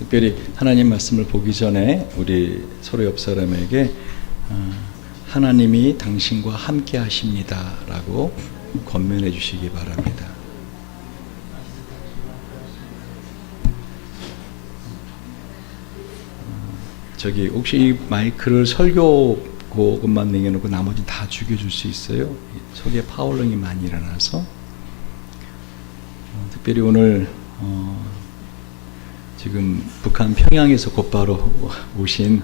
특별히 하나님 말씀을 보기 전에 우리 서로 옆 사람에게 하나님이 당신과 함께 하십니다 라고 권면해 주시기 바랍니다. 저기 혹시 이 마이크를 설교 그것만 남겨놓고 나머지 다 죽여줄 수 있어요? 속에 파울링이 많이 일어나서 특별히 오늘 지금 북한 평양에서 곧바로 오신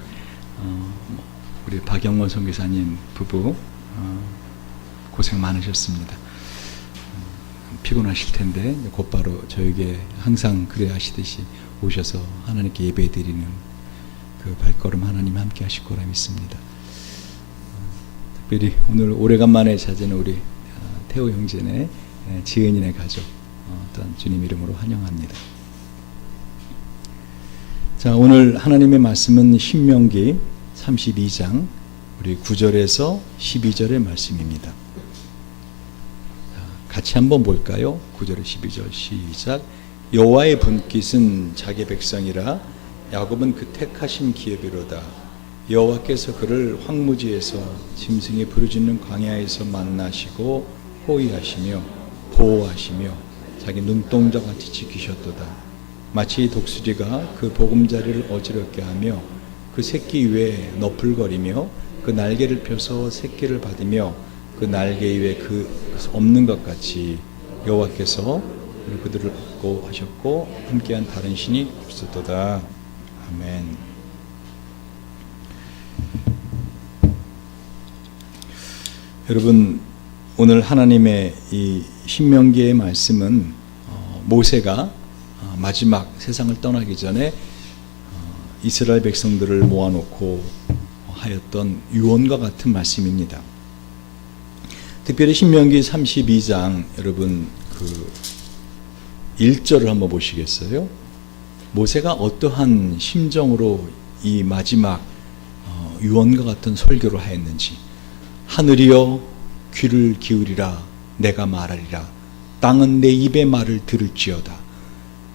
우리 박영원 선교사님 부부 고생 많으셨습니다. 피곤하실 텐데 곧바로 저에게 항상 그래 하시듯이 오셔서 하나님께 예배드리는 그 발걸음 하나님 함께 하실 거라 믿습니다. 특별히 오늘 오래간만에 찾은 우리 태호 형제네 지은이네 가족 또한 주님 이름으로 환영합니다. 자, 오늘 하나님의 말씀은 신명기 32장 우리 9절에서 12절의 말씀입니다. 자, 같이 한번 볼까요? 9절에 12절 시작. 여호와의 분깃은 자기 백성이라 야곱은 그 택하신 기업이로다. 여호와께서 그를 황무지에서 짐승이 부르짖는 광야에서 만나시고 호위하시며 보호하시며 자기 눈동자같이 지키셨도다. 마치 독수리가 그 보금자리를 어지럽게 하며 그 새끼 위에 너풀거리며 그 날개를 펴서 새끼를 받으며 그 날개 위에 그 없는 것 같이 여호와께서 그들을 얻고 하셨고 함께한 다른 신이 없었도다. 아멘. 여러분, 오늘 하나님의 이 신명기의 말씀은 모세가 마지막 세상을 떠나기 전에 이스라엘 백성들을 모아놓고 하였던 유언과 같은 말씀입니다. 특별히 신명기 32장 여러분 그 1절을 한번 보시겠어요? 모세가 어떠한 심정으로 이 마지막 유언과 같은 설교를 하였는지. 하늘이여 귀를 기울이라 내가 말하리라 땅은 내 입의 말을 들을지어다.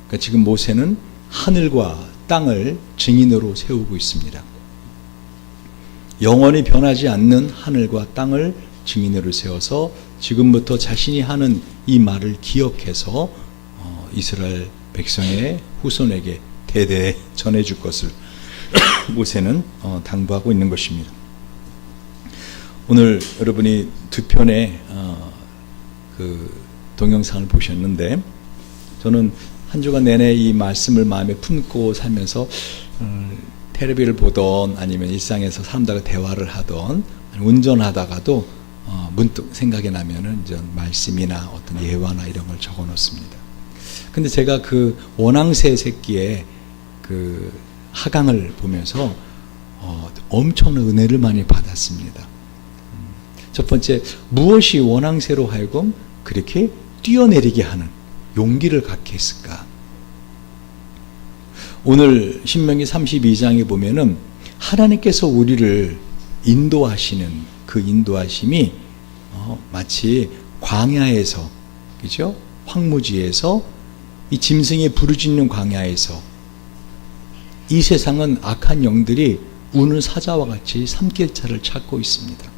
그러니까 지금 모세는 하늘과 땅을 증인으로 세우고 있습니다. 영원히 변하지 않는 하늘과 땅을 증인으로 세워서 지금부터 자신이 하는 이 말을 기억해서 이스라엘 백성의 후손에게 대대에 전해줄 것을 모세는 당부하고 있는 것입니다. 오늘 여러분이 두 편의 그 동영상을 보셨는데 저는 한 주간 내내 이 말씀을 마음에 품고 살면서 텔레비를 보던 아니면 일상에서 사람들과 대화를 하던 운전하다가도 문득 생각이 나면은 이제 말씀이나 어떤 예화나 이런 걸 적어 놓습니다. 근데 제가 그 원앙새 새끼의 그 하강을 보면서 엄청난 은혜를 많이 받았습니다. 첫 번째, 무엇이 원앙새로 하여금 그렇게 뛰어내리게 하는 용기를 갖게 했을까? 오늘 신명기 32장에 보면은 하나님께서 우리를 인도하시는 그 인도하심이 마치 광야에서, 그죠? 황무지에서 이 짐승이 부르짖는 광야에서 이 세상은 악한 영들이 우는 사자와 같이 삼킬자를 찾고 있습니다.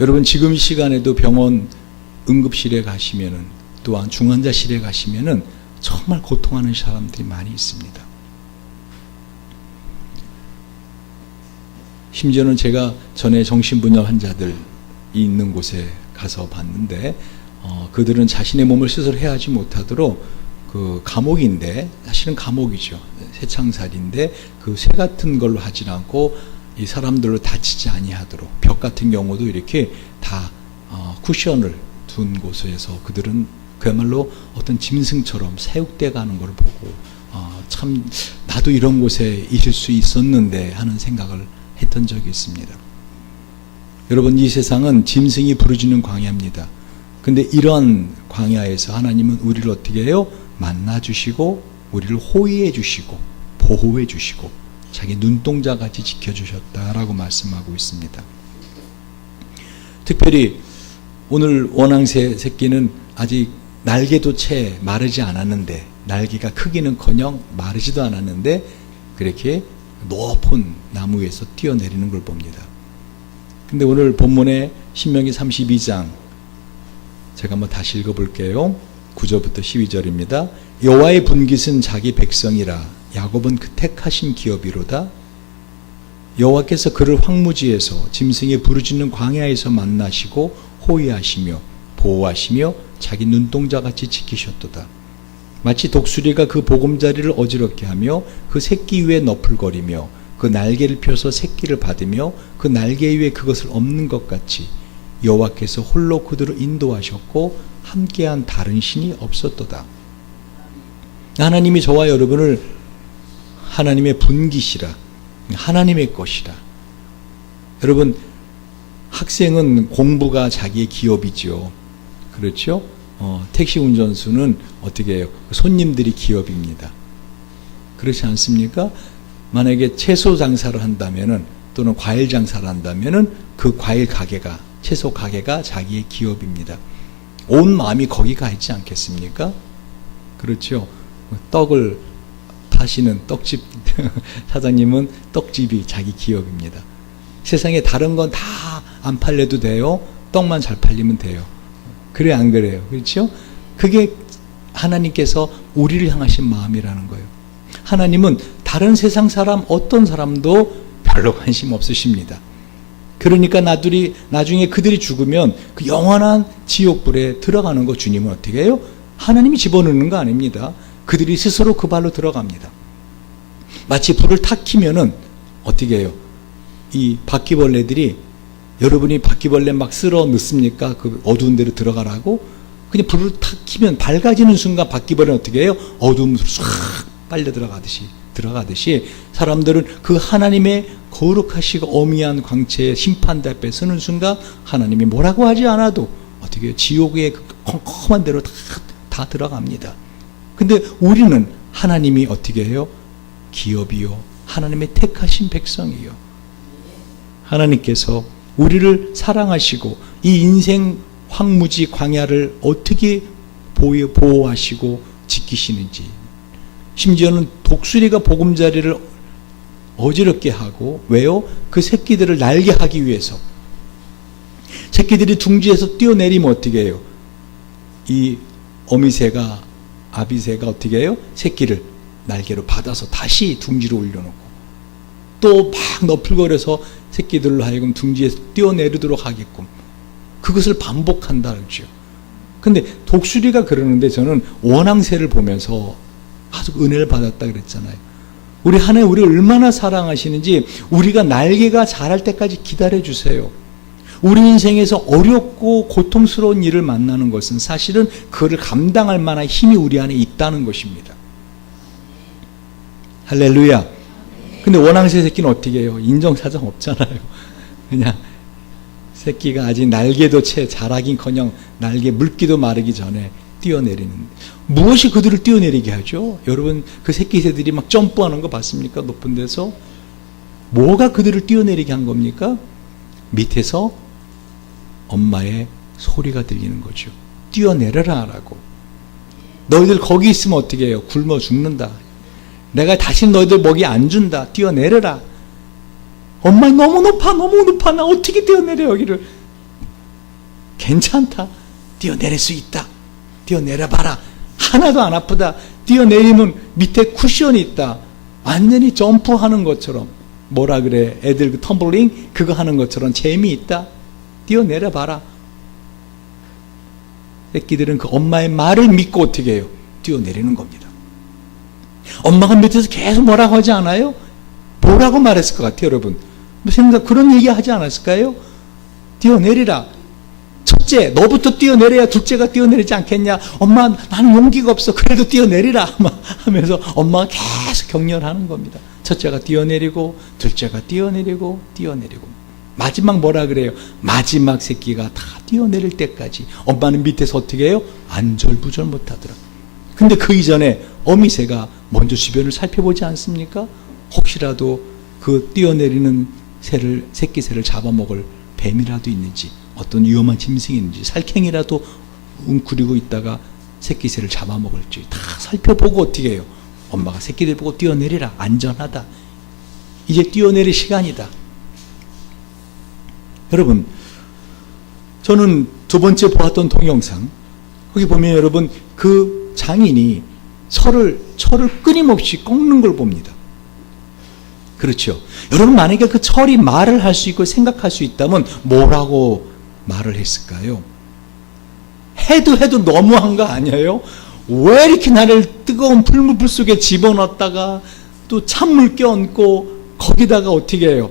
여러분 지금 이 시간에도 병원 응급실에 가시면은 또한 중환자실에 가시면은 정말 고통하는 사람들이 많이 있습니다. 심지어는 제가 전에 정신분열 환자들이 있는 곳에 가서 봤는데 그들은 자신의 몸을 스스로 해하지 못하도록 그 감옥인데 사실은 감옥이죠. 새창살인데 그 새 같은 걸로 하지 않고 이 사람들로 다치지 아니하도록 벽 같은 경우도 이렇게 다 쿠션을 둔 곳에서 그들은 그야말로 어떤 짐승처럼 사육돼 가는 걸 보고 참 나도 이런 곳에 있을 수 있었는데 하는 생각을 했던 적이 있습니다. 여러분 이 세상은 짐승이 부르짖는 광야입니다. 근데 이런 광야에서 하나님은 우리를 어떻게 해요? 만나주시고 우리를 호위해 주시고 보호해 주시고 자기 눈동자같이 지켜주셨다라고 말씀하고 있습니다. 특별히 오늘 원앙새 새끼는 아직 날개도 채 마르지 않았는데, 날개가 크기는커녕 마르지도 않았는데 그렇게 높은 나무 위에서 뛰어내리는 걸 봅니다. 근데 오늘 본문의 신명기 32장 제가 한번 다시 읽어볼게요. 9절부터 12절입니다. 여호와의 분깃은 자기 백성이라 야곱은 그 택하신 기업이로다. 여호와께서 그를 황무지에서 짐승이 부르짖는 광야에서 만나시고 호위하시며 보호하시며 자기 눈동자같이 지키셨도다. 마치 독수리가 그 보금자리를 어지럽게 하며 그 새끼 위에 너풀거리며 그 날개를 펴서 새끼를 받으며 그 날개 위에 그것을 엎는 것 같이 여호와께서 홀로 그들을 인도하셨고 함께한 다른 신이 없었도다. 하나님이 저와 여러분을 하나님의 분깃이라, 하나님의 것이라. 여러분, 학생은 공부가 자기의 기업이죠. 그렇죠? 택시 운전수는 어떻게 해요? 손님들이 기업입니다. 그렇지 않습니까? 만약에 채소 장사를 한다면은, 또는 과일 장사를 한다면은 그 과일 가게가, 채소 가게가 자기의 기업입니다. 온 마음이 거기 가 있지 않겠습니까? 그렇죠? 떡을 파시는 떡집 사장님은 떡집이 자기 기업입니다. 세상에 다른 건 다 안 팔려도 돼요. 떡만 잘 팔리면 돼요. 그래 안 그래요? 그렇죠? 그게 하나님께서 우리를 향하신 마음이라는 거예요. 하나님은 다른 세상 사람 어떤 사람도 별로 관심 없으십니다. 그러니까 나중에 그들이 죽으면 그 영원한 지옥불에 들어가는 거 주님은 어떻게 해요? 하나님이 집어넣는 거 아닙니다. 그들이 스스로 그 발로 들어갑니다. 마치 불을 탁 키면은 어떻게 해요? 이 바퀴벌레들이, 여러분이 바퀴벌레 막 쓸어 넣습니까? 그 어두운 데로 들어가라고? 그냥 불을 탁 키면 밝아지는 순간 바퀴벌레는 어떻게 해요? 어두운 데로 싹 빨려 들어가듯이 사람들은 그 하나님의 거룩하시고 어미한 광채의 심판대 앞에 서는 순간 하나님이 뭐라고 하지 않아도 어떻게 해요? 지옥의 그 컴컴한 데로 다 들어갑니다. 근데 우리는 하나님이 어떻게 해요? 기업이요, 하나님의 택하신 백성이요. 하나님께서 우리를 사랑하시고 이 인생 황무지 광야를 어떻게 보호하시고 지키시는지, 심지어는 독수리가 보금자리를 어지럽게 하고, 왜요? 그 새끼들을 날게 하기 위해서. 새끼들이 둥지에서 뛰어내리면 어떻게 해요? 이 어미새가, 아비새가 어떻게 해요? 새끼를 날개로 받아서 다시 둥지로 올려놓고 또 막 너풀거려서 새끼들로 하여금 둥지에서 뛰어내리도록 하게끔 그것을 반복한다 그러죠. 근데 독수리가 그러는데 저는 원앙새를 보면서 아주 은혜를 받았다 그랬잖아요. 우리 하나님 우리를 얼마나 사랑하시는지 우리가 날개가 자랄 때까지 기다려주세요. 우리 인생에서 어렵고 고통스러운 일을 만나는 것은 사실은 그를 감당할 만한 힘이 우리 안에 있다는 것입니다. 할렐루야. 근데 원앙새 새끼는 어떻게 해요? 인정사정 없잖아요. 그냥 새끼가 아직 날개도 채 자라긴커녕 날개 물기도 마르기 전에 뛰어내리는. 무엇이 그들을 뛰어내리게 하죠? 여러분, 그 새끼새들이 막 점프하는 거 봤습니까? 높은 데서. 뭐가 그들을 뛰어내리게 한 겁니까? 밑에서 엄마의 소리가 들리는 거죠. 뛰어내려라 라고. 너희들 거기 있으면 어떻게 해요? 굶어 죽는다. 내가 다시 너희들 먹이 안 준다. 뛰어내려라. 엄마 너무 높아. 나 어떻게 뛰어내려 여기를. 괜찮다. 뛰어내릴 수 있다. 뛰어내려봐라. 하나도 안 아프다. 뛰어내리면 밑에 쿠션이 있다. 완전히 점프하는 것처럼. 뭐라 그래? 애들 그 텀블링 그거 하는 것처럼 재미있다. 뛰어내려봐라. 새끼들은 그 엄마의 말을 믿고 어떻게 해요? 뛰어내리는 겁니다. 엄마가 밑에서 계속 뭐라고 하지 않아요? 뭐라고 말했을 것 같아요, 여러분? 그런 얘기 하지 않았을까요? 뛰어내리라. 첫째, 너부터 뛰어내려야 둘째가 뛰어내리지 않겠냐? 엄마, 나는 용기가 없어. 그래도 뛰어내리라. 하면서 엄마가 계속 격려하는 겁니다. 첫째가 뛰어내리고, 둘째가 뛰어내리고. 마지막 뭐라 그래요? 마지막 새끼가 다 뛰어내릴 때까지 엄마는 밑에서 어떻게 해요? 안절부절 못하더라. 근데 그 이전에 어미새가 먼저 주변을 살펴보지 않습니까? 혹시라도 그 뛰어내리는 새끼새를 잡아먹을 뱀이라도 있는지, 어떤 위험한 짐승이 있는지, 살쾡이라도 웅크리고 있다가 새끼새를 잡아먹을지 다 살펴보고 어떻게 해요? 엄마가 새끼들 보고 뛰어내리라. 안전하다. 이제 뛰어내릴 시간이다. 여러분, 저는 두 번째 보았던 동영상, 거기 보면 여러분 그 장인이 철을 끊임없이 꺾는 걸 봅니다. 그렇죠. 여러분, 만약에 그 철이 말을 할 수 있고 생각할 수 있다면 뭐라고 말을 했을까요? 해도 너무한 거 아니에요? 왜 이렇게 나를 뜨거운 풀무불 속에 집어넣었다가 또 찬물 껴얹고 거기다가 어떻게 해요?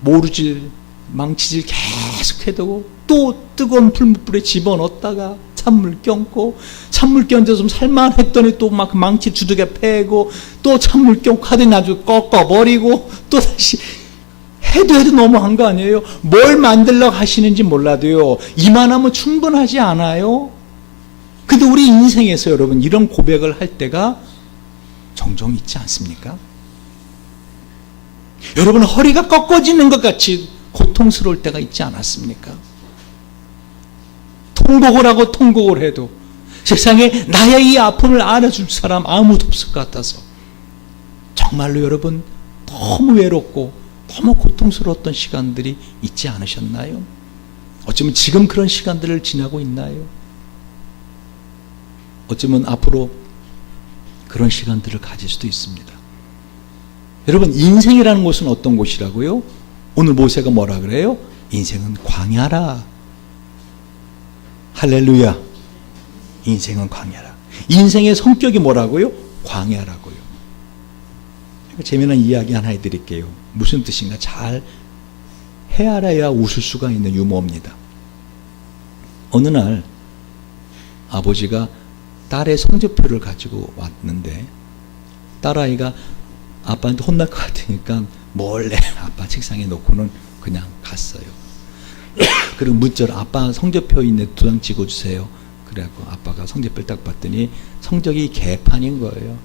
모르질 망치질 계속 해두고 또 뜨거운 풀무불에 집어넣었다가 찬물 껴얹고 찬물 껴얹어서 좀 살만했더니 또 막 망치 두들겨 패고 또 찬물 껴얹고 하더니 아주 꺾어버리고 또 다시 해도 너무한 거 아니에요? 뭘 만들려고 하시는지 몰라도요, 이만하면 충분하지 않아요? 근데 우리 인생에서 여러분 이런 고백을 할 때가 종종 있지 않습니까? 여러분, 허리가 꺾어지는 것 같이 고통스러울 때가 있지 않았습니까? 통곡을 하고 통곡을 해도 세상에 나의 이 아픔을 알아줄 사람 아무도 없을 것 같아서 정말로 여러분 너무 외롭고 너무 고통스러웠던 시간들이 있지 않으셨나요? 어쩌면 지금 그런 시간들을 지나고 있나요? 어쩌면 앞으로 그런 시간들을 가질 수도 있습니다. 여러분, 인생이라는 곳은 어떤 곳이라고요? 오늘 모세가 뭐라 그래요? 인생은 광야라. 할렐루야. 인생은 광야라. 인생의 성격이 뭐라고요? 광야라고요. 재미난 이야기 하나 해드릴게요. 무슨 뜻인가 잘 헤아려야 웃을 수가 있는 유머입니다. 어느 날 아버지가 딸의 성적표를 가지고 왔는데 딸아이가 아빠한테 혼날 것 같으니까 몰래 아빠 책상에 놓고는 그냥 갔어요. 그리고 문자로 아빠 성적표 있는 2장 찍어주세요. 그래갖고 아빠가 성적표를 딱 봤더니 성적이 개판인 거예요.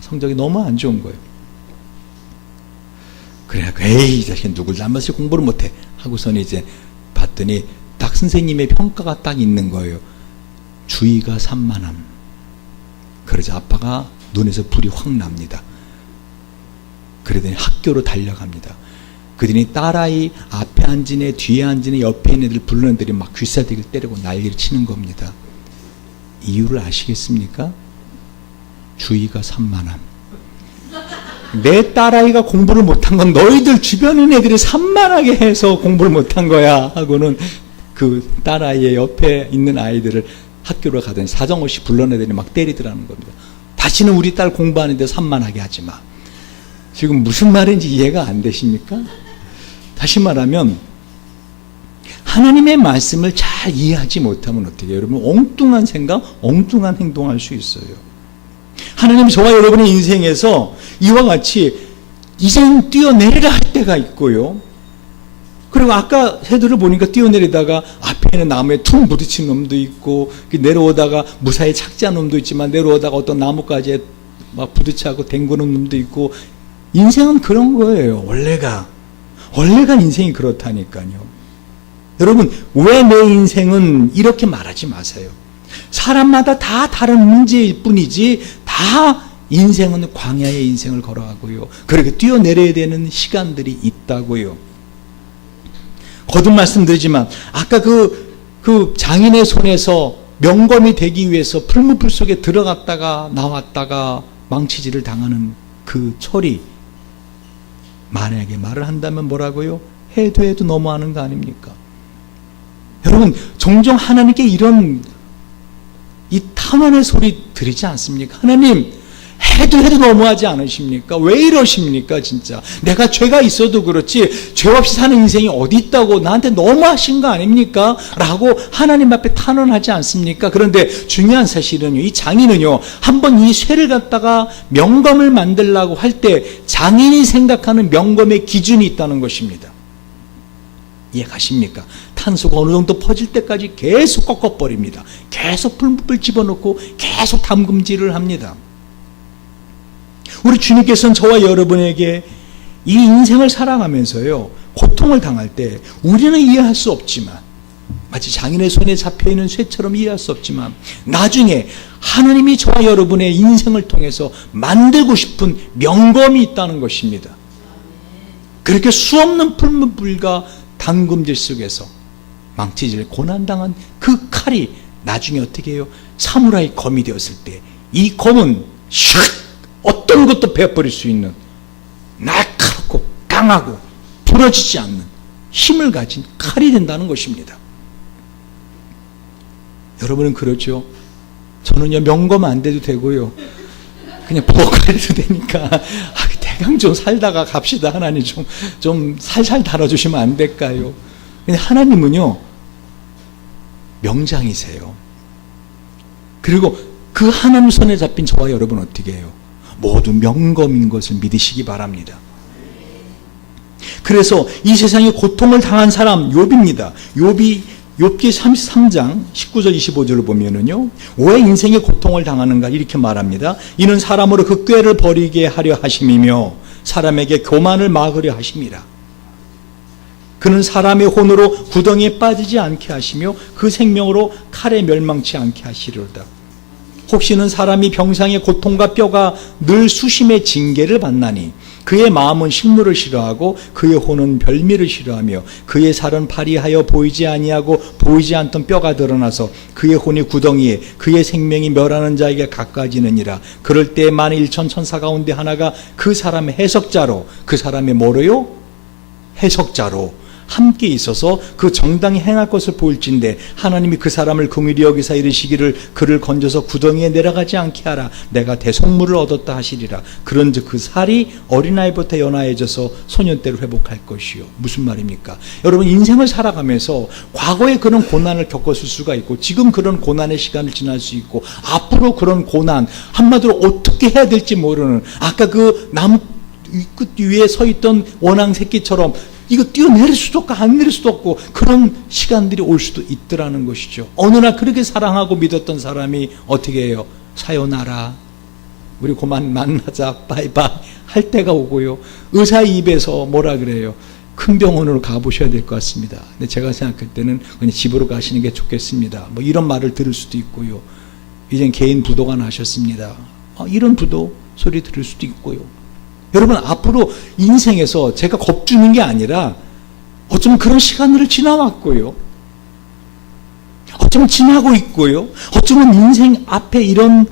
성적이 너무 안 좋은 거예요. 그래갖고 에이, 이 자식은 누굴 닮아서 공부를 못해 하고서는 이제 봤더니 딱 선생님의 평가가 딱 있는 거예요. 주의가 산만함. 그러자 아빠가 눈에서 불이 확 납니다. 그러더니 학교로 달려갑니다. 그러더니 딸아이 앞에 앉은 애, 뒤에 앉은 애, 옆에 있는 애들 부르는 애들이 막 귀싸대기를 때리고 난리를 치는 겁니다. 이유를 아시겠습니까? 주의가 산만함. 내 딸아이가 공부를 못한 건 너희들 주변에 있는 애들이 산만하게 해서 공부를 못한 거야 하고는 그 딸아이의 옆에 있는 아이들을 학교로 가더니 사정없이 불러내더니 막 때리더라는 겁니다. 다시는 우리 딸 공부하는데 산만하게 하지 마. 지금 무슨 말인지 이해가 안 되십니까? 다시 말하면 하나님의 말씀을 잘 이해하지 못하면 어떻게 해요? 여러분, 엉뚱한 생각, 엉뚱한 행동할 수 있어요. 하나님 저와 여러분의 인생에서 이와 같이 이젠 뛰어내리라 할 때가 있고요. 그리고 아까 새들을 보니까 뛰어내리다가 앞에 있는 나무에 퉁 부딪힌 놈도 있고, 내려오다가 무사히 착지한 놈도 있지만 내려오다가 어떤 나뭇가지에 막 부딪혀서 댕구는 놈도 있고, 인생은 그런 거예요. 원래가 인생이 그렇다니까요. 여러분, 왜 내 인생은 이렇게 말하지 마세요. 사람마다 다 다른 문제일 뿐이지 다 인생은 광야의 인생을 걸어가고요. 그렇게 뛰어내려야 되는 시간들이 있다고요. 거듭 말씀드리지만 아까 그 장인의 손에서 명검이 되기 위해서 풀무불 속에 들어갔다가 나왔다가 망치질을 당하는 그 철이 만약에 말을 한다면 뭐라고요? 해도 너무하는 거 아닙니까? 여러분, 종종 하나님께 이런 이 탄원의 소리 들리지 않습니까? 하나님, 해도 너무하지 않으십니까? 왜 이러십니까, 진짜? 내가 죄가 있어도 그렇지, 죄 없이 사는 인생이 어디 있다고 나한테 너무하신 거 아닙니까? 라고 하나님 앞에 탄원하지 않습니까? 그런데 중요한 사실은요, 이 장인은요, 한번 이 쇠를 갖다가 명검을 만들려고 할 때 장인이 생각하는 명검의 기준이 있다는 것입니다. 이해 가십니까? 탄소가 어느 정도 퍼질 때까지 계속 꺾어버립니다. 계속 풀무불 집어넣고 계속 담금질을 합니다. 우리 주님께서는 저와 여러분에게 이 인생을 살아가면서요, 고통을 당할 때 우리는 이해할 수 없지만 마치 장인의 손에 잡혀있는 쇠처럼 이해할 수 없지만 나중에 하나님이 저와 여러분의 인생을 통해서 만들고 싶은 명검이 있다는 것입니다. 그렇게 수없는 풀무불과 당금질 속에서 망치질 고난당한 그 칼이 나중에 어떻게 해요? 사무라이 검이 되었을 때 이 검은 샥 어떤 것도 베어버릴 수 있는 날카롭고 강하고 부러지지 않는 힘을 가진 칼이 된다는 것입니다. 여러분은 그렇죠? 저는요 명검 안 돼도 되고요 그냥 부엌칼도 되니까 대강 좀 살다가 갑시다. 하나님 좀 살살 다뤄주시면 안 될까요? 근데 하나님은요 명장이세요. 그리고 그 하나님 손에 잡힌 저와 여러분 어떻게 해요? 모두 명검인 것을 믿으시기 바랍니다. 그래서 이 세상에 고통을 당한 사람 욥입니다. 욥기 33장 19절 25절을 보면은요 왜 인생에 고통을 당하는가 이렇게 말합니다. 이는 사람으로 그 꾀를 버리게 하려 하심이며 사람에게 교만을 막으려 하심이라. 그는 사람의 혼으로 구덩이에 빠지지 않게 하시며 그 생명으로 칼에 멸망치 않게 하시리로다. 혹시는 사람이 병상의 고통과 뼈가 늘 수심의 징계를 받나니 그의 마음은 식물을 싫어하고 그의 혼은 별미를 싫어하며 그의 살은 파리하여 보이지 아니하고 보이지 않던 뼈가 드러나서 그의 혼이 구덩이에 그의 생명이 멸하는 자에게 가까워지느니라. 그럴 때 만일 일천 천사 가운데 하나가 그 사람의 해석자로 그 사람의 뭐로요? 해석자로 함께 있어서 그 정당히 행할 것을 보일진데 하나님이 그 사람을 긍휼히 여기사 이르시기를 그를 건져서 구덩이에 내려가지 않게 하라. 내가 대속물을 얻었다 하시리라. 그런즉 그 살이 어린아이부터 연하해져서 소년 때로 회복할 것이요. 무슨 말입니까? 여러분 인생을 살아가면서 과거에 그런 고난을 겪었을 수가 있고 지금 그런 고난의 시간을 지날 수 있고 앞으로 그런 고난 한마디로 어떻게 해야 될지 모르는 아까 그 나무 끝 위에 서 있던 원앙 새끼처럼 이거 뛰어내릴 수도 없고 안 내릴 수도 없고 그런 시간들이 올 수도 있더라는 것이죠. 어느 날 그렇게 사랑하고 믿었던 사람이 어떻게 해요? 사요나라 우리 그만 만나자 바이바이 할 때가 오고요. 의사 입에서 뭐라 그래요? 큰 병원으로 가보셔야 될 것 같습니다. 근데 제가 생각할 때는 그냥 집으로 가시는 게 좋겠습니다. 뭐 이런 말을 들을 수도 있고요. 이젠 개인 부도가 나셨습니다. 이런 부도 소리 들을 수도 있고요. 여러분 앞으로 인생에서 제가 겁주는 게 아니라 어쩌면 그런 시간을 지나왔고요. 어쩌면 지나고 있고요. 어쩌면 인생 앞에 이런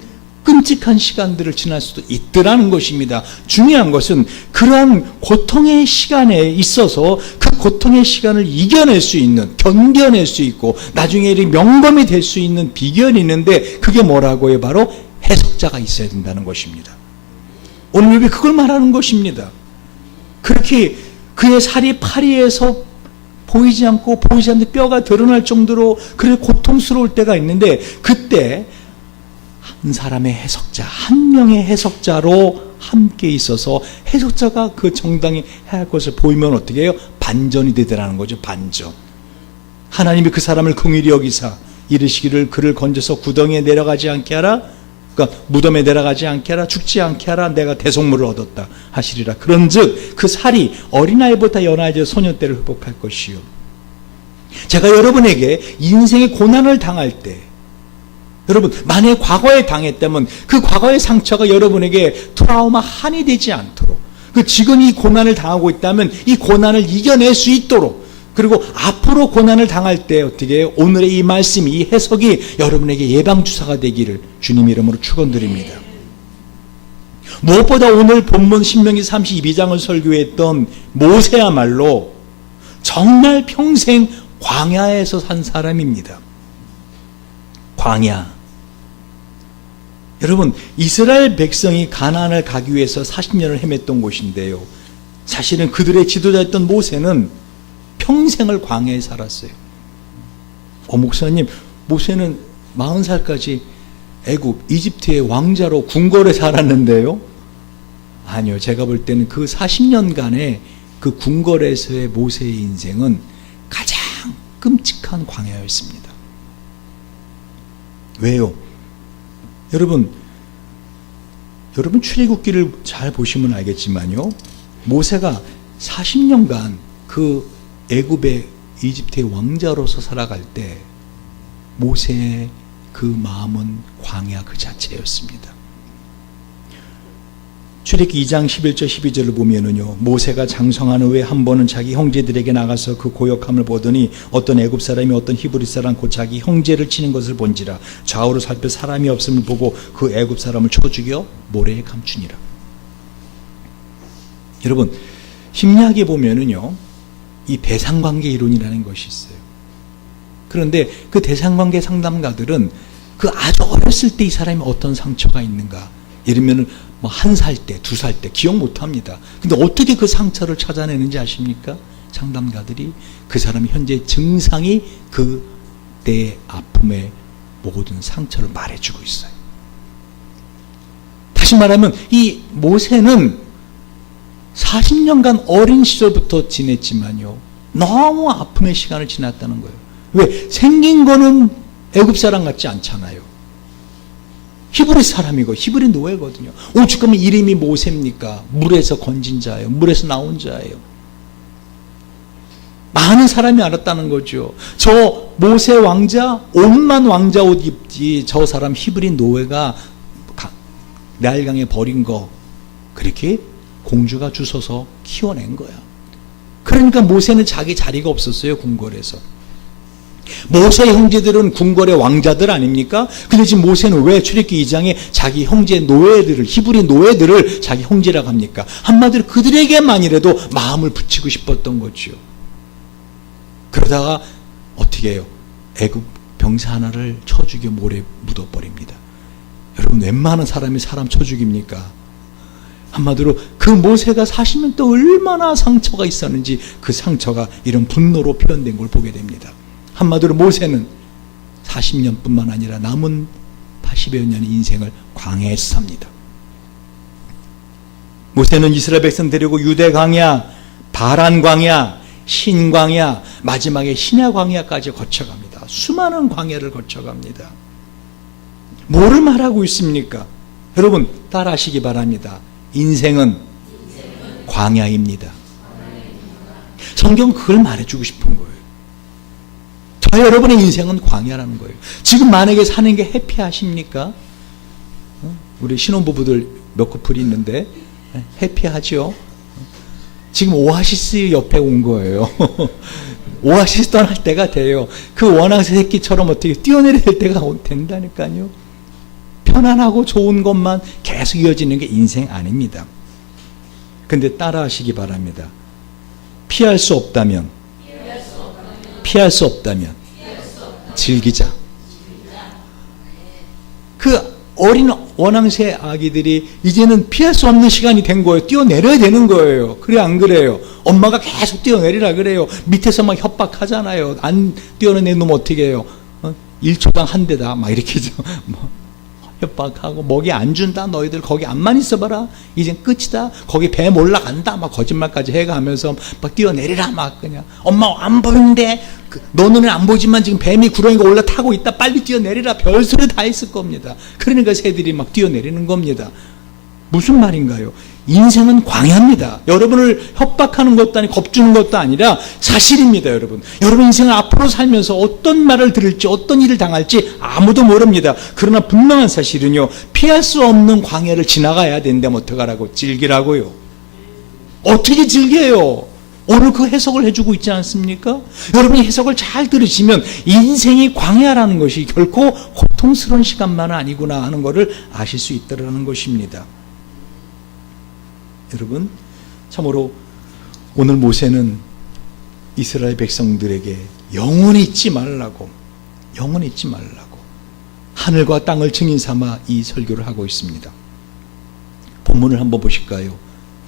끔찍한 시간들을 지날 수도 있더라는 것입니다. 중요한 것은 그러한 고통의 시간에 있어서 그 고통의 시간을 이겨낼 수 있는, 견뎌낼 수 있고 나중에 명검이 될 수 있는 비결이 있는데 그게 뭐라고요? 바로 해석자가 있어야 된다는 것입니다. 오늘 왜 그걸 말하는 것입니다. 그렇게 그의 살이 파리에서 보이지 않고 보이지 않는 뼈가 드러날 정도로 그렇게 고통스러울 때가 있는데 그때 한 사람의 해석자, 한 명의 해석자로 함께 있어서 해석자가 그 정당히 해야 할 것을 보이면 어떻게 해요? 반전이 되더라는 거죠. 반전. 하나님이 그 사람을 긍휼히 여기사 이르시기를 그를 건져서 구덩이에 내려가지 않게 하라. 그러니까 무덤에 내려가지 않게 하라. 죽지 않게 하라. 내가 대속물을 얻었다 하시리라. 그런즉 그 살이 어린아이보다 연하여져 소년 때를 회복할 것이요. 제가 여러분에게 인생의 고난을 당할 때 여러분 만약에 과거에 당했다면 그 과거의 상처가 여러분에게 트라우마 한이 되지 않도록 그 지금 이 고난을 당하고 있다면 이 고난을 이겨낼 수 있도록 그리고 앞으로 고난을 당할 때 어떻게 해요? 오늘의 이 말씀이 이 해석이 여러분에게 예방주사가 되기를 주님 이름으로 축원드립니다. 무엇보다 오늘 본문 신명기 32장을 설교했던 모세야말로 정말 평생 광야에서 산 사람입니다. 광야. 여러분 이스라엘 백성이 가나안을 가기 위해서 40년을 헤맸던 곳인데요. 사실은 그들의 지도자였던 모세는 평생을 광야에 살았어요. 목사님 모세는 40살까지 애굽 이집트의 왕자로 궁궐에 살았는데요. 아니요. 제가 볼 때는 그 40년간의 그 궁궐에서의 모세의 인생은 가장 끔찍한 광야였습니다. 왜요? 여러분 출애굽기를 잘 보시면 알겠지만요. 모세가 40년간 그 애굽에 이집트의 왕자로서 살아갈 때 모세의 그 마음은 광야 그 자체였습니다. 출애굽기 2장 11절 12절을 보면은요, 모세가 장성한 후에 한 번은 자기 형제들에게 나가서 그 고역함을 보더니 어떤 애굽 사람이 어떤 히브리 사람 곧 자기 형제를 치는 것을 본지라. 좌우로 살펴 사람이 없음을 보고 그 애굽 사람을 쳐 죽여 모래에 감추니라. 여러분, 심리학에 보면은요, 이 대상관계 이론이라는 것이 있어요. 그런데 그 대상관계 상담가들은 그 아주 어렸을 때 이 사람이 어떤 상처가 있는가, 예를 들면 뭐 1살 때, 2살 때 기억 못합니다. 근데 어떻게 그 상처를 찾아내는지 아십니까? 상담가들이 그 사람이 현재 증상이 그때의 아픔의 모든 상처를 말해주고 있어요. 다시 말하면 이 모세는 40년간 어린 시절부터 지냈지만요, 너무 아픔의 시간을 지났다는 거예요. 왜? 생긴 거는 애굽 사람 같지 않잖아요. 히브리 사람이고 히브리 노예거든요. 오죽하면 이름이 모세입니까? 물에서 건진 자예요. 물에서 나온 자예요. 많은 사람이 알았다는 거죠. 저 모세 왕자 옷만 왕자 옷 입지, 저 사람 히브리 노예가 나일강에 버린 거 그렇게 공주가 주워서 키워낸 거야. 그러니까 모세는 자기 자리가 없었어요, 궁궐에서. 모세 형제들은 궁궐의 왕자들 아닙니까? 근데 지금 모세는 왜 출애굽기 2장에 자기 형제 노예들을, 히브리 노예들을 자기 형제라고 합니까? 한마디로 그들에게만이라도 마음을 붙이고 싶었던 거죠. 그러다가 어떻게 해요? 애굽 병사 하나를 쳐 죽여 모래에 묻어버립니다. 여러분, 웬만한 사람이 사람 쳐 죽입니까? 한마디로 그 모세가 40년 동안 얼마나 상처가 있었는지 그 상처가 이런 분노로 표현된 걸 보게 됩니다. 한마디로 모세는 40년뿐만 아니라 남은 80여 년의 인생을 광야에서 삽니다. 모세는 이스라엘 백성 데리고 유대 광야, 바란 광야, 신 광야, 마지막에 시내 광야까지 거쳐갑니다. 수많은 광야를 거쳐갑니다. 뭐를 말하고 있습니까? 여러분, 따라하시기 바랍니다. 인생은 광야입니다. 성경은 그걸 말해주고 싶은 거예요. 저 여러분의 인생은 광야라는 거예요. 지금 만약에 사는 게 해피하십니까? 우리 신혼부부들 몇 커플이 있는데 해피하죠? 지금 오아시스 옆에 온 거예요. 오아시스 떠날 때가 돼요. 그 원앙새 새끼처럼 어떻게 뛰어내려야 될 때가 된다니까요. 편안하고 좋은 것만 계속 이어지는 게 인생 아닙니다. 근데 따라하시기 바랍니다. 피할 수 없다면 즐기자. 그 어린 원앙새 아기들이 이제는 피할 수 없는 시간이 된 거예요. 뛰어내려야 되는 거예요. 그래 안 그래요? 엄마가 계속 뛰어내리라 그래요. 밑에서 막 협박하잖아요. 안 뛰어내놓으면 어떻게 해요? 1초당 한 대다 막 이렇게 뭐 협박하고 먹이 안 준다. 너희들 거기 안만 있어봐라. 이젠 끝이다. 거기 뱀 올라간다. 막 거짓말까지 해가면서 막 뛰어내리라. 막 그냥 엄마 안 보이는데 너 눈에 안 보이지만 지금 뱀이 구렁이가 올라타고 있다. 빨리 뛰어내리라. 별소리 다 했을 겁니다. 그러니까 새들이 막 뛰어내리는 겁니다. 무슨 말인가요? 인생은 광야입니다. 여러분을 협박하는 것도 아니고 겁주는 것도 아니라 사실입니다. 여러분 인생을 앞으로 살면서 어떤 말을 들을지 어떤 일을 당할지 아무도 모릅니다. 그러나 분명한 사실은요, 피할 수 없는 광야를 지나가야 된다면 어떡하라고? 즐기라고요. 어떻게 즐겨요? 오늘 그 해석을 해주고 있지 않습니까? 여러분이 해석을 잘 들으시면 인생이 광야라는 것이 결코 고통스러운 시간만은 아니구나 하는 것을 아실 수 있다는 것입니다. 여러분, 참으로 오늘 모세는 이스라엘 백성들에게 영원히 잊지 말라고 하늘과 땅을 증인 삼아 이 설교를 하고 있습니다. 본문을 한번 보실까요?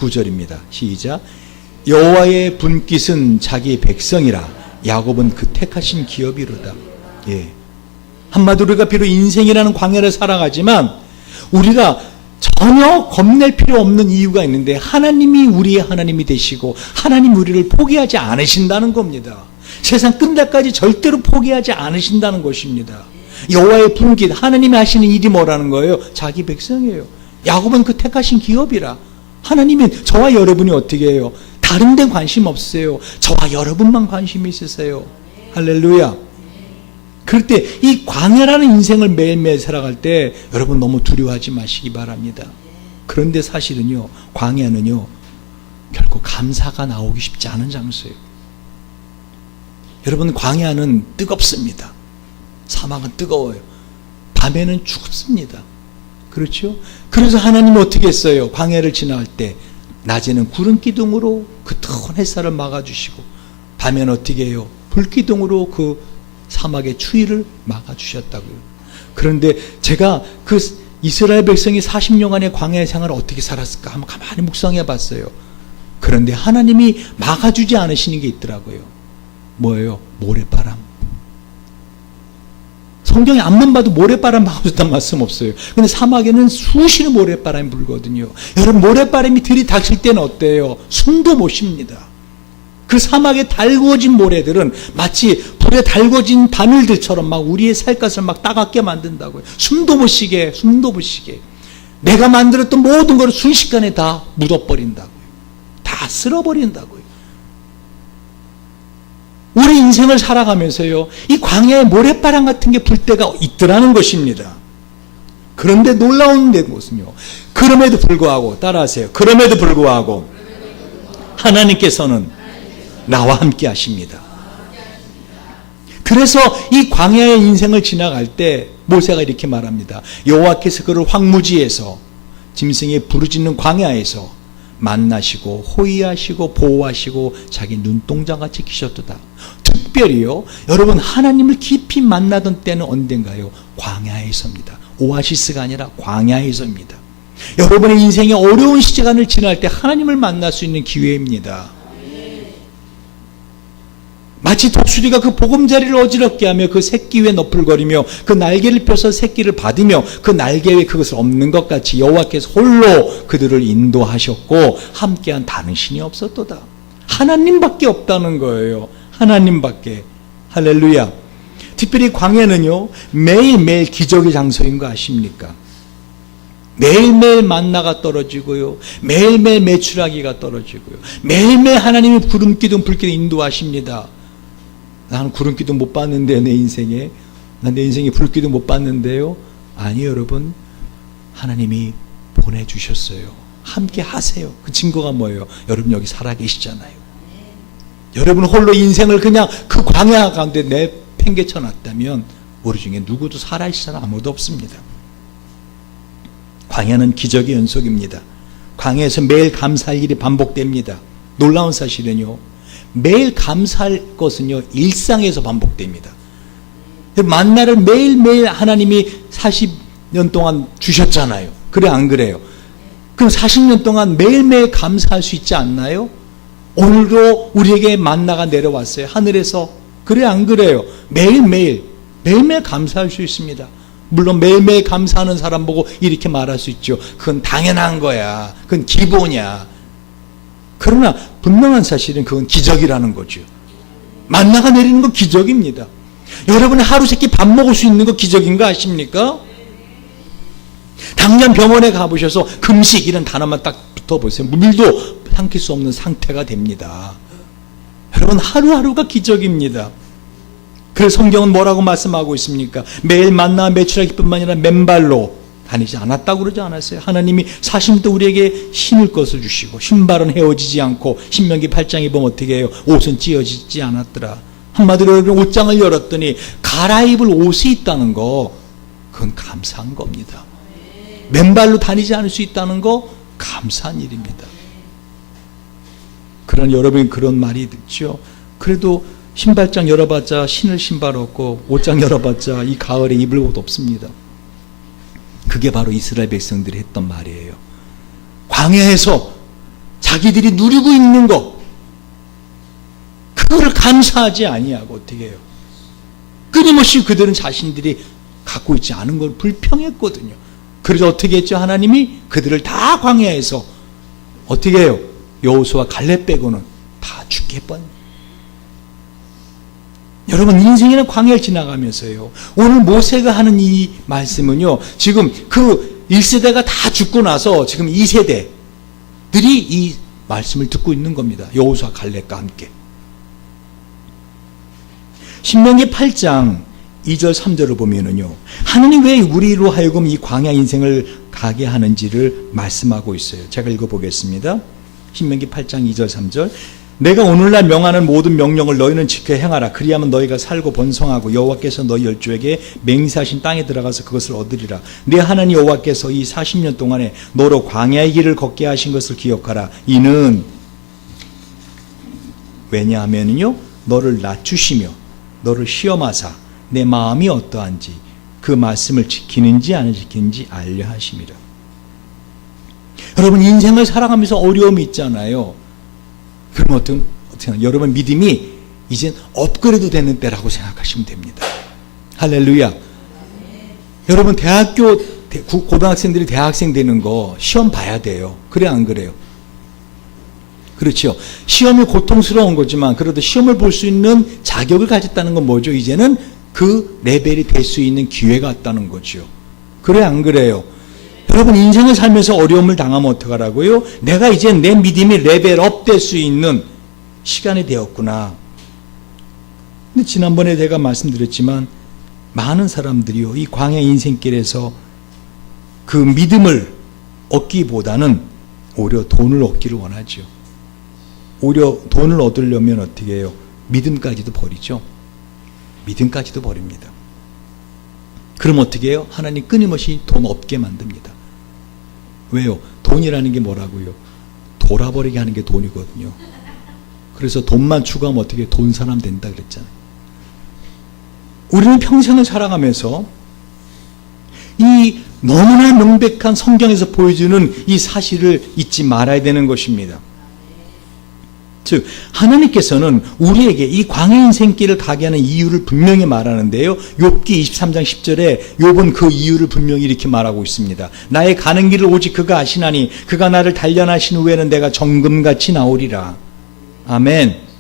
9절입니다. 시작. 여호와의 분깃은 자기 백성이라 야곱은 그 택하신 기업이로다. 예. 한마디로 우리가 비록 인생이라는 광야를 살아가지만 우리가 전혀 겁낼 필요 없는 이유가 있는데 하나님이 우리의 하나님이 되시고 하나님 우리를 포기하지 않으신다는 겁니다. 세상 끝날까지 절대로 포기하지 않으신다는 것입니다. 여호와의 분깃, 하나님이 하시는 일이 뭐라는 거예요? 자기 백성이에요. 야곱은 그 택하신 기업이라. 하나님이 저와 여러분이 어떻게 해요? 다 다른 데 관심 없으세요. 저와 여러분만 관심이 있으세요. 할렐루야. 그럴 때 이 광야라는 인생을 매일매일 살아갈 때 여러분 너무 두려워하지 마시기 바랍니다. 그런데 사실은요, 광야는요 결코 감사가 나오기 쉽지 않은 장소예요. 여러분, 광야는 뜨겁습니다. 사막은 뜨거워요. 밤에는 춥습니다. 그렇죠? 그래서 하나님이 어떻게 했어요? 광야를 지나갈 때 낮에는 구름 기둥으로 그 뜨거운 햇살을 막아주시고, 밤에는 어떻게 해요? 불 기둥으로 그 사막의 추위를 막아주셨다고요. 그런데 제가 그 이스라엘 백성이 40년간의 광야의 생활을 어떻게 살았을까 한번 가만히 묵상해 봤어요. 그런데 하나님이 막아주지 않으시는 게 있더라고요. 뭐예요? 모래바람. 성경에 앞만 봐도 모래바람 막아줬단 말씀 없어요. 근데 사막에는 수시로 모래바람이 불거든요. 여러분, 모래바람이 들이닥칠 때는 어때요? 숨도 못 쉽니다. 그 사막에 달구어진 모래들은 마치 불에 달구어진 바늘들처럼 막 우리의 살갗을 막 따갑게 만든다고요. 숨도 못 쉬게, 숨도 못 쉬게. 내가 만들었던 모든 걸 순식간에 다 묻어버린다고요. 다 쓸어버린다고요. 우리 인생을 살아가면서요, 이 광야에 모래바람 같은 게 불 때가 있더라는 것입니다. 그런데 놀라운 것은요, 그럼에도 불구하고, 따라하세요. 그럼에도 불구하고 하나님께서는 나와 함께 하십니다. 그래서 이 광야의 인생을 지나갈 때 모세가 이렇게 말합니다. 여호와께서 그를 황무지에서, 짐승의 부르짖는 광야에서 만나시고 호위하시고 보호하시고 자기 눈동자가 지키셨도다. 특별히요, 여러분, 하나님을 깊이 만나던 때는 언젠가요? 광야에서입니다. 오아시스가 아니라 광야에서입니다. 여러분의 인생의 어려운 시간을 지날 때 하나님을 만날 수 있는 기회입니다. 마치 독수리가 그 보금자리를 어지럽게 하며 그 새끼 위에 너풀거리며 그 날개를 펴서 새끼를 받으며 그 날개 위에 그것을 엎는 것 같이 여호와께서 홀로 그들을 인도하셨고 함께한 다른 신이 없었도다. 하나님밖에 없다는 거예요. 하나님밖에. 할렐루야. 특별히 광야는요, 매일매일 기적의 장소인 거 아십니까? 매일매일 만나가 떨어지고요, 매일매일 메추라기가 떨어지고요, 매일매일 하나님이 구름기둥 불기둥 인도하십니다. 나는 구름기둥 못 봤는데 내 인생에, 난 내 인생에 불기둥 못 봤는데요. 아니, 여러분, 하나님이 보내주셨어요. 함께 하세요. 그 증거가 뭐예요? 여러분 여기 살아계시잖아요. 여러분 홀로 인생을 그냥 그 광야 가운데 내팽개쳐 놨다면 우리 중에 누구도 살아있을 사람 아무도 없습니다. 광야는 기적의 연속입니다. 광야에서 매일 감사할 일이 반복됩니다. 놀라운 사실은요, 매일 감사할 것은요, 일상에서 반복됩니다. 만나를 매일매일 하나님이 40년 동안 주셨잖아요. 그래, 안 그래요? 그럼 40년 동안 매일매일 감사할 수 있지 않나요? 오늘도 우리에게 만나가 내려왔어요. 하늘에서. 그래, 안 그래요? 매일매일 감사할 수 있습니다. 물론 매일매일 감사하는 사람 보고 이렇게 말할 수 있죠. 그건 당연한 거야. 그건 기본이야. 그러나 분명한 사실은 그건 기적이라는 거죠. 만나가 내리는 건 기적입니다. 여러분이 하루 세끼 밥 먹을 수 있는 거 기적인 거 아십니까? 당장 병원에 가보셔서 금식 이런 단어만 딱 붙어보세요. 물도 삼킬 수 없는 상태가 됩니다. 여러분, 하루하루가 기적입니다. 그래서 성경은 뭐라고 말씀하고 있습니까? 매일 만나 메추라기뿐만 아니라 맨발로 다니지 않았다고 그러지 않았어요? 하나님이 40도 우리에게 신을 것을 주시고 신발은 헤어지지 않고 신명기 8장에 보면 어떻게 해요? 옷은 찢어지지 않았더라. 한마디로 여러분, 옷장을 열었더니 갈아입을 옷이 있다는 거, 그건 감사한 겁니다. 맨발로 다니지 않을 수 있다는 거 감사한 일입니다. 그런 여러분이 그런 말이 듣죠. 그래도 신발장 열어봤자 신을 신발 없고 옷장 열어봤자 이 가을에 입을 옷 없습니다. 그게 바로 이스라엘 백성들이 했던 말이에요. 광야에서 자기들이 누리고 있는 것, 그거를 감사하지 아니하고 어떻게 해요? 끊임없이 그들은 자신들이 갖고 있지 않은 걸 불평했거든요. 그래서 어떻게 했죠? 하나님이 그들을 다 광야에서 어떻게 해요? 여호수아 갈렙 빼고는 다 죽게 뻔. 여러분, 인생에는 광야를 지나가면서요, 오늘 모세가 하는 이 말씀은요, 지금 그 1세대가 다 죽고 나서 지금 2세대들이 이 말씀을 듣고 있는 겁니다. 여호수아 갈렙과 함께. 신명기 8장 2절 3절을 보면은요, 하나님 왜 우리로 하여금 이 광야 인생을 가게 하는지를 말씀하고 있어요. 제가 읽어보겠습니다. 신명기 8장 2절 3절. 내가 오늘날 명하는 모든 명령을 너희는 지켜 행하라. 그리하면 너희가 살고 번성하고 여호와께서 너희 열조에게 맹세하신 땅에 들어가서 그것을 얻으리라. 네 하나님 여호와께서 이 40년 동안에 너로 광야의 길을 걷게 하신 것을 기억하라. 이는 왜냐하면요, 너를 낮추시며 너를 시험하사 내 마음이 어떠한지 그 말씀을 지키는지 안 지키는지 알려 하심이라. 여러분, 인생을 살아가면서 어려움이 있잖아요. 그럼 어떻게 여러분 믿음이 이젠 업그레이드 되는 때라고 생각하시면 됩니다. 할렐루야. 여러분, 고등학생들이 대학생 되는 거 시험 봐야 돼요. 그래 안 그래요? 그렇죠. 시험이 고통스러운 거지만 그래도 시험을 볼 수 있는 자격을 가졌다는 건 뭐죠? 이제는 그 레벨이 될 수 있는 기회가 왔다는 거죠. 그래 안 그래요? 여러분, 인생을 살면서 어려움을 당하면 어떡하라고요? 내가 이제 내 믿음이 레벨업 될 수 있는 시간이 되었구나. 근데 지난번에 제가 말씀드렸지만 많은 사람들이요, 이 광야 인생길에서 그 믿음을 얻기보다는 오히려 돈을 얻기를 원하죠. 오히려 돈을 얻으려면 어떻게 해요? 믿음까지도 버리죠. 믿음까지도 버립니다. 그럼 어떻게 해요? 하나님 끊임없이 돈 없게 만듭니다. 왜요? 돈이라는 게 뭐라고요? 돌아버리게 하는 게 돈이거든요. 그래서 돈만 추구하면 어떻게 돈 사람 된다 그랬잖아요. 우리는 평생을 살아가면서 이 너무나 명백한 성경에서 보여주는 이 사실을 잊지 말아야 되는 것입니다. 즉, 하나님께서는 우리에게 이 광야 인생길을 가게 하는 이유를 분명히 말하는데요, 욥기 23장 10절에 욥은 그 이유를 분명히 이렇게 말하고 있습니다. 나의 가는 길을 오직 그가 아시나니 그가 나를 단련하신 후에는 내가 정금같이 나오리라. 아멘.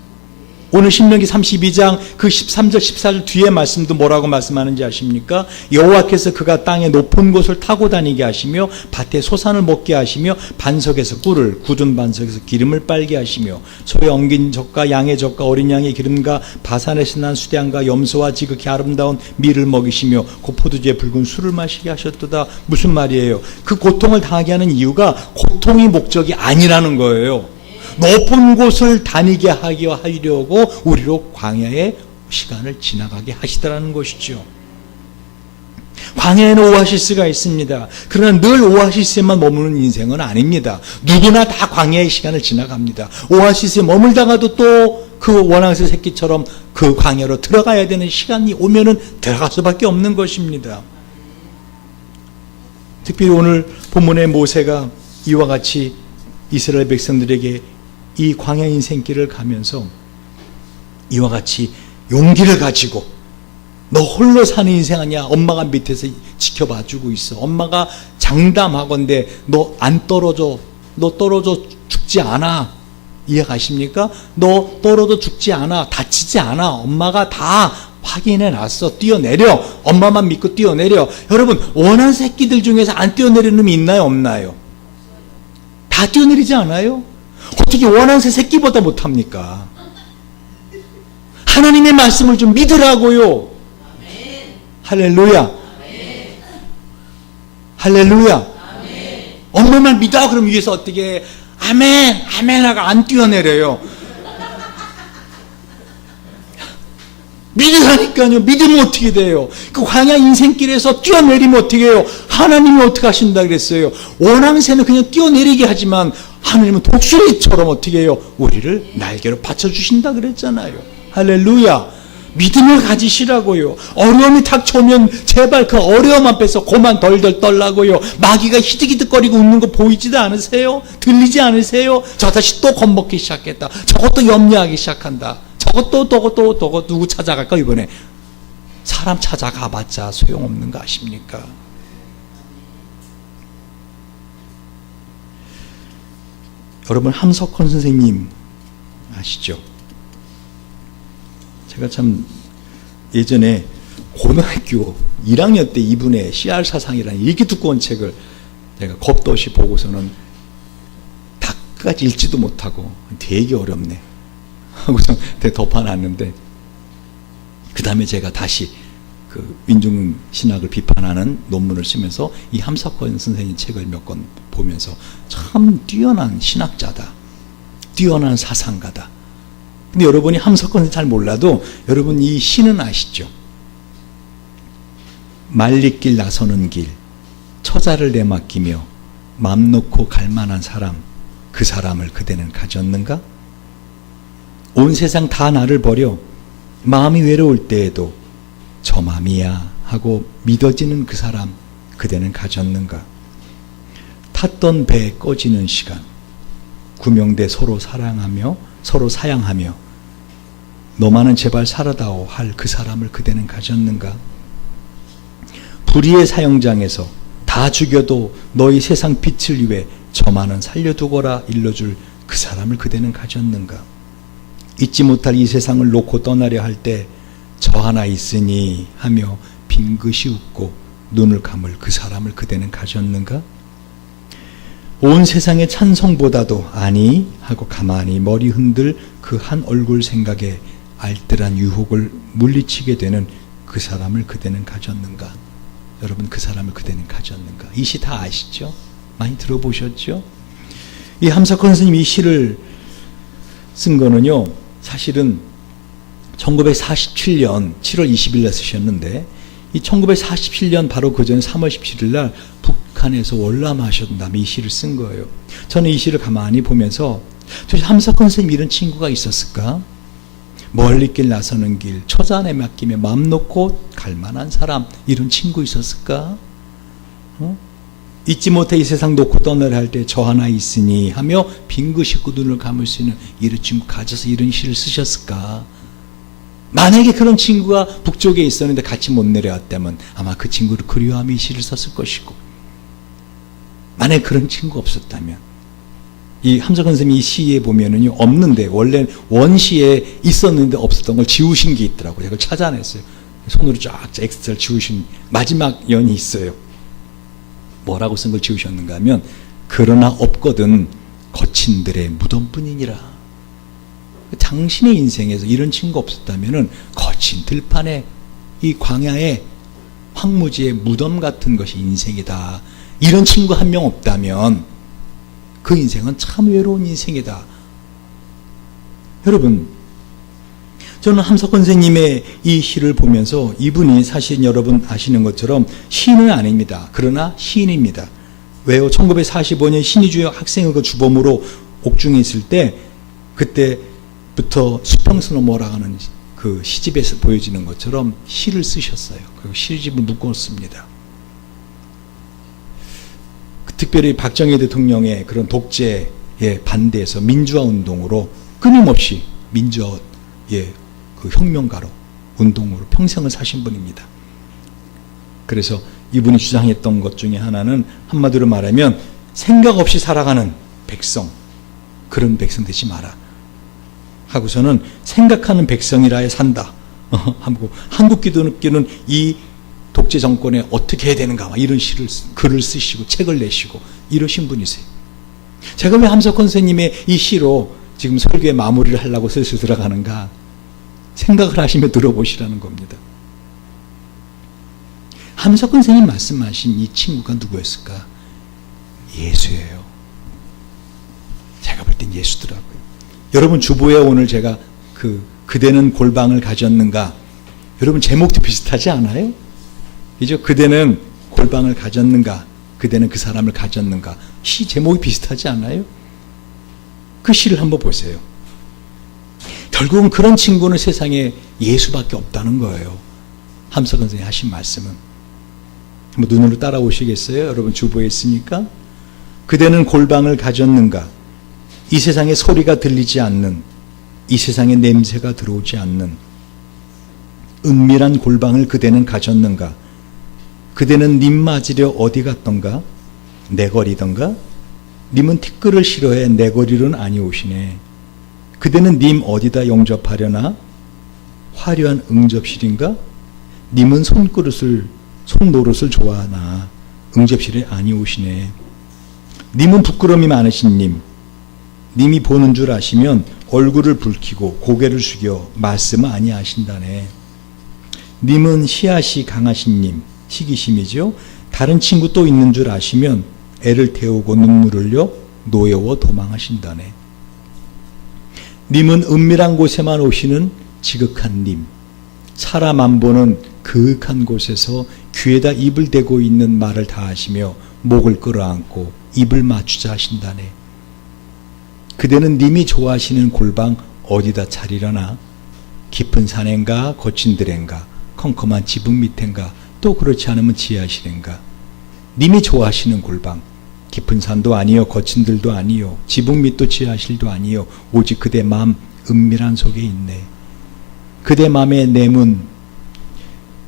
오늘 신명기 32장 그 13절 14절 뒤에 말씀도 뭐라고 말씀하는지 아십니까? 여호와께서 그가 땅의 높은 곳을 타고 다니게 하시며 밭에 소산을 먹게 하시며 반석에서 꿀을, 굳은 반석에서 기름을 빨게 하시며 소의 엉긴 젖과 양의 젖과 어린 양의 기름과 바산에서 난 수량과 염소와 지극히 아름다운 밀을 먹이시며 그 포도주의 붉은 술을 마시게 하셨도다. 무슨 말이에요? 그 고통을 당하게 하는 이유가 고통이 목적이 아니라는 거예요. 높은 곳을 다니게 하려고 우리로 광야의 시간을 지나가게 하시더라는 것이죠. 광야에는 오아시스가 있습니다. 그러나 늘 오아시스에만 머무는 인생은 아닙니다. 누구나 다 광야의 시간을 지나갑니다. 오아시스에 머물다가도 또 그 원앙새 새끼처럼 그 광야로 들어가야 되는 시간이 오면은 들어갈 수밖에 없는 것입니다. 특별히 오늘 본문의 모세가 이와 같이 이스라엘 백성들에게 이 광야 인생길을 가면서 이와 같이 용기를 가지고 너 홀로 사는 인생 아니야. 엄마가 밑에서 지켜봐주고 있어. 엄마가 장담하건대 너 안 떨어져. 너 떨어져 죽지 않아. 이해가십니까? 너 떨어져 죽지 않아. 다치지 않아. 엄마가 다 확인해 놨어. 뛰어내려. 엄마만 믿고 뛰어내려. 여러분, 원한 새끼들 중에서 안 뛰어내리는 놈이 있나요? 없나요? 다 뛰어내리지 않아요? 어떻게 원한새 새끼보다 못합니까? 하나님의 말씀을 좀 믿으라고요. 아멘. 할렐루야. 아멘. 할렐루야. 아멘. 엄마만 믿어. 그럼 위에서 어떻게 해? 아멘 아멘 하고 안 뛰어내려요. 믿으라니까요. 믿으면 어떻게 돼요? 그 광야 인생길에서 뛰어내리면 어떻게 해요? 하나님이 어떻게 하신다 그랬어요? 원앙새는 그냥 뛰어내리게 하지만 하나님은 독수리처럼 어떻게 해요? 우리를 날개로 받쳐주신다 그랬잖아요. 할렐루야. 믿음을 가지시라고요. 어려움이 닥쳐오면 제발 그 어려움 앞에서 고만 덜덜 떨라고요. 마귀가 히득히득거리고 웃는 거 보이지도 않으세요? 들리지 않으세요? 저 다시 또 겁먹기 시작했다. 저것도 염려하기 시작한다. 저것도 누구 찾아갈까 이번에? 사람 찾아가봤자 소용없는 거 아십니까? 여러분, 함석헌 선생님 아시죠? 제가 참 예전에 고등학교 1학년 때 이분의 씨알사상이라는 이렇게 두꺼운 책을 제가 겁도 없이 보고서는 딱 끝까지 읽지도 못하고 되게 어렵네 하고서 덮어놨는데, 그 다음에 제가 다시 그 민중 신학을 비판하는 논문을 쓰면서 이 함석헌 선생님 책을 몇 권 보면서 참 뛰어난 신학자다, 뛰어난 사상가다. 근데 여러분이 함석헌을 잘 몰라도 여러분 이 시는 아시죠? 말리길 나서는 길, 처자를 내맡기며 맘 놓고 갈 만한 사람, 그 사람을 그대는 가졌는가? 온 세상 다 나를 버려 마음이 외로울 때에도 저 맘이야 하고 믿어지는 그 사람, 그대는 가졌는가? 탔던 배 꺼지는 시간, 구명대 서로 사랑하며 서로 사양하며 너만은 제발 살아다오 할 그 사람을 그대는 가졌는가? 불의의 사형장에서 다 죽여도 너희 세상 빛을 위해 저만은 살려두거라 일러줄 그 사람을 그대는 가졌는가? 잊지 못할 이 세상을 놓고 떠나려 할 때 저 하나 있으니 하며 빙긋이 웃고 눈을 감을 그 사람을 그대는 가졌는가? 온 세상의 찬성보다도 아니 하고 가만히 머리 흔들 그 한 얼굴 생각에 알뜰한 유혹을 물리치게 되는 그 사람을 그대는 가졌는가? 여러분, 그 사람을 그대는 가졌는가? 이 시 다 아시죠? 많이 들어보셨죠? 이 함석헌 선생님이 이 시를 쓴 거는요, 사실은 1947년 7월 20일 날 쓰셨는데, 이 1947년 바로 그 전 3월 17일 날 북한에서 월남하셨던 다음에 이 시를 쓴 거예요. 저는 이 시를 가만히 보면서 도대체 함석헌 선생님 이런 친구가 있었을까? 멀리 길 나서는 길, 처자 내맡기며 맘 놓고 갈 만한 사람, 이런 친구 있었을까? 잊지 못해 이 세상 놓고 떠나려 할 때 저 하나 있으니 하며 빙긋이 웃고 눈을 감을 수 있는 이런 친구 가져서 이런 시를 쓰셨을까? 만약에 그런 친구가 북쪽에 있었는데 같이 못 내려왔다면 아마 그 친구를 그리워하며 이 시를 썼을 것이고, 만약에 그런 친구가 없었다면, 이 함석헌 선생님이 이 시에 보면은요, 없는데, 원래 원시에 있었는데 없었던 걸 지우신 게 있더라고요. 그걸 찾아냈어요. 손으로 쫙 엑스트라를 지우신 마지막 연이 있어요. 뭐라고 쓴 걸 지우셨는가 하면, 그러나 없거든 거친들의 무덤뿐이니라. 당신의 인생에서 이런 친구 없었다면 거친 들판에, 이 광야의 황무지의 무덤 같은 것이 인생이다. 이런 친구 한 명 없다면 그 인생은 참 외로운 인생이다. 여러분, 저는 함석헌 선생님의 이 시를 보면서, 이분이 사실 여러분 아시는 것처럼 시인은 아닙니다. 그러나 시인입니다. 왜요? 1945년 신의주의 학생회가 주범으로 옥중에 있을 때, 그때부터 수평선어모라고 하는 그 시집에서 보여지는 것처럼 시를 쓰셨어요. 그리고 시집을 묶었습니다. 특별히 박정희 대통령의 그런 독재에 반대해서 민주화 운동으로 끊임없이 민주화의 그 혁명가로, 운동으로 평생을 사신 분입니다. 그래서 이분이 주장했던 것 중에 하나는, 한마디로 말하면 생각 없이 살아가는 백성, 그런 백성 되지 마라 하고서는 생각하는 백성이라야 산다 하고, 한국 기독교는 이 독재 정권에 어떻게 해야 되는가, 이런 글을 쓰시고 책을 내시고 이러신 분이세요. 제가 왜 함석헌 선생님의 이 시로 지금 설교의 마무리를 하려고 슬슬 들어가는가 생각을 하시며 들어보시라는 겁니다. 함석헌 선생님 말씀하신 이 친구가 누구였을까? 예수예요. 제가 볼 땐 예수더라고요. 여러분, 주보에 오늘 제가 그대는 골방을 가졌는가, 여러분 제목도 비슷하지 않아요? 이죠? 그대는 골방을 가졌는가, 그대는 그 사람을 가졌는가. 시 제목이 비슷하지 않아요? 그 시를 한번 보세요. 결국은 그런 친구는 세상에 예수밖에 없다는 거예요. 함석헌 선생님이 하신 말씀은. 한번 눈으로 따라오시겠어요? 여러분 주보에 있으니까. 그대는 골방을 가졌는가, 이 세상에 소리가 들리지 않는, 이 세상에 냄새가 들어오지 않는 은밀한 골방을 그대는 가졌는가? 그대는 님 맞으려 어디 갔던가? 내 거리던가? 님은 티끌을 싫어해 내 거리로는 아니오시네. 그대는 님 어디다 영접하려나? 화려한 응접실인가? 님은 손노릇을 좋아하나? 응접실에 아니오시네. 님은 부끄러움이 많으신 님, 님이 보는 줄 아시면 얼굴을 붉히고 고개를 숙여 말씀을 아니하신다네. 님은 씨앗이 강하신 님, 시기심이죠. 다른 친구 또 있는 줄 아시면 애를 태우고 눈물 흘려 노여워 도망하신다네. 님은 은밀한 곳에만 오시는 지극한 님, 사람 안 보는 그윽한 곳에서 귀에다 입을 대고 있는 말을 다 하시며 목을 끌어안고 입을 맞추자 하신다네. 그대는 님이 좋아하시는 골방 어디다 차리려나? 깊은 산엔가 거친 들엔가 컴컴한 지붕 밑엔가 또 그렇지 않으면 지하실엔가? 님이 좋아하시는 골방, 깊은 산도 아니요 거친 들도 아니요 지붕 밑도 지하실도 아니요 오직 그대 마음 은밀한 속에 있네. 그대 마음의 내문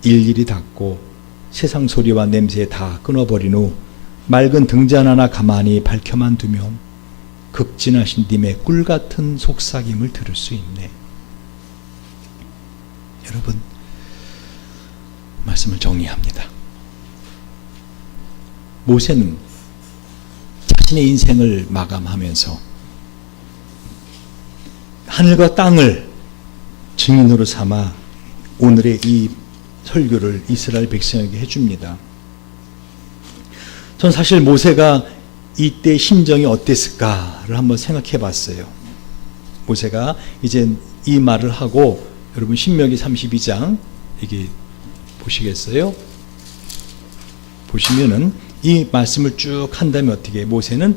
일일이 닫고 세상 소리와 냄새 다 끊어버린 후 맑은 등잔 하나 가만히 밝혀만 두면 극진하신 님의 꿀같은 속삭임을 들을 수 있네. 여러분, 말씀을 정리합니다. 모세는 자신의 인생을 마감하면서 하늘과 땅을 증인으로 삼아 오늘의 이 설교를 이스라엘 백성에게 해줍니다. 전 사실 모세가 이때 심정이 어땠을까를 한번 생각해 봤어요. 모세가 이제 이 말을 하고, 여러분 신명기 32장 이게 보시겠어요? 보시면은 이 말씀을 쭉 한 다음에 어떻게 모세는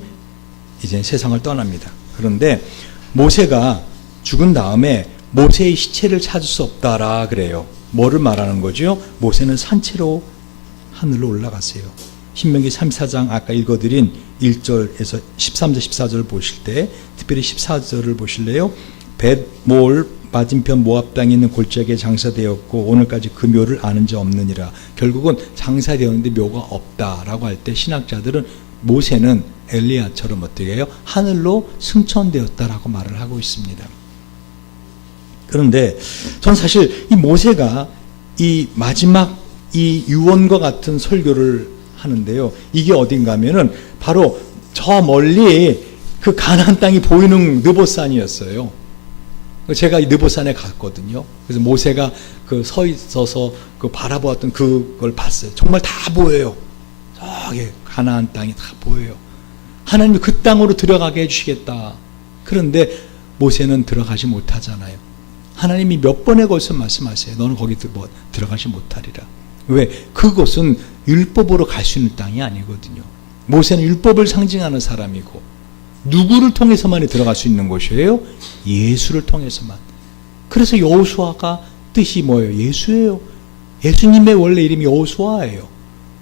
이제 세상을 떠납니다. 그런데 모세가 죽은 다음에 모세의 시체를 찾을 수 없다라 그래요. 뭐를 말하는 거죠? 모세는 산채로 하늘로 올라갔어요. 신명기 34장 아까 읽어드린 1절에서 13절 14절 보실 때 특별히 14절을 보실래요? 벳몰 맞은편 모압 땅에 있는 골짜기에 장사되었고 오늘까지 그 묘를 아는 자 없느니라. 결국은 장사되었는데 묘가 없다라고 할 때 신학자들은 모세는 엘리야처럼 어떻게 해요? 하늘로 승천되었다라고 말을 하고 있습니다. 그런데 전 사실 이 모세가 이 마지막 이 유언과 같은 설교를 하는데요. 이게 어딘가 하면은 바로 저 멀리 그 가나안 땅이 보이는 느보산이었어요. 제가 이 느보산에 갔거든요. 그래서 모세가 그 서 있어서 그 바라보았던 그걸 봤어요. 정말 다 보여요. 저기 가나안 땅이 다 보여요. 하나님이 그 땅으로 들어가게 해주시겠다. 그런데 모세는 들어가지 못하잖아요. 하나님이 몇 번에 걸쳐 말씀하세요. 너는 거기 들어가지 못하리라. 왜? 그곳은 율법으로 갈 수 있는 땅이 아니거든요. 모세는 율법을 상징하는 사람이고 누구를 통해서만이 들어갈 수 있는 곳이에요? 예수를 통해서만. 그래서 여호수아가 뜻이 뭐예요? 예수예요. 예수님의 원래 이름이 여호수아예요.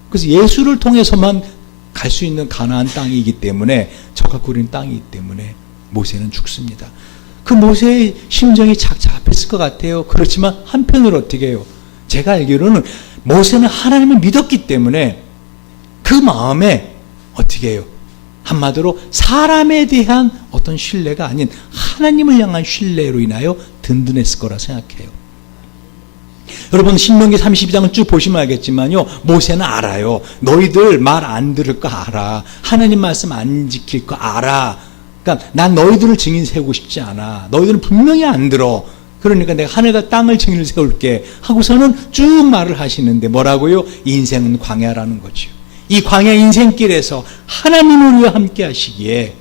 그래서 예수를 통해서만 갈 수 있는 가나안 땅이기 때문에, 저가 구린 땅이기 때문에 모세는 죽습니다. 그 모세의 심정이 착잡했을 것 같아요. 그렇지만 한편으로 어떻게 해요? 제가 알기로는 모세는 하나님을 믿었기 때문에 그 마음에 어떻게 해요? 한마디로 사람에 대한 어떤 신뢰가 아닌 하나님을 향한 신뢰로 인하여 든든했을 거라 생각해요. 여러분 신명기 32장을 쭉 보시면 알겠지만요, 모세는 알아요. 너희들 말 안 들을 거 알아. 하나님 말씀 안 지킬 거 알아. 그러니까 난 너희들을 증인 세우고 싶지 않아. 너희들은 분명히 안 들어. 그러니까 내가 하늘과 땅을 증인을 세울게 하고서는 쭉 말을 하시는데 뭐라고요? 인생은 광야라는 거죠. 이 광야 인생길에서 하나님을 위해 함께 하시기에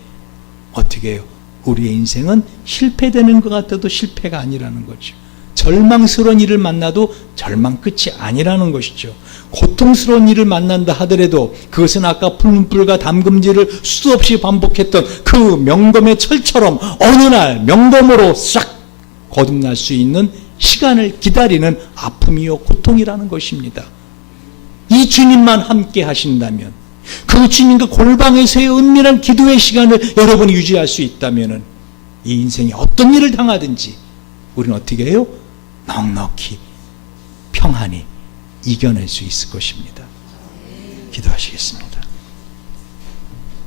어떻게 해요? 우리의 인생은 실패되는 것 같아도 실패가 아니라는 거죠. 절망스러운 일을 만나도 절망 끝이 아니라는 것이죠. 고통스러운 일을 만난다 하더라도 그것은 아까 풀문불과 담금질을 수없이 반복했던 그 명검의 철처럼 어느 날 명검으로 싹 거듭날 수 있는 시간을 기다리는 아픔이요 고통이라는 것입니다. 이 주님만 함께 하신다면, 그 주님과 골방에서의 은밀한 기도의 시간을 여러분이 유지할 수 있다면 이 인생에 어떤 일을 당하든지 우리는 어떻게 해요? 넉넉히 평안히 이겨낼 수 있을 것입니다. 기도하시겠습니다.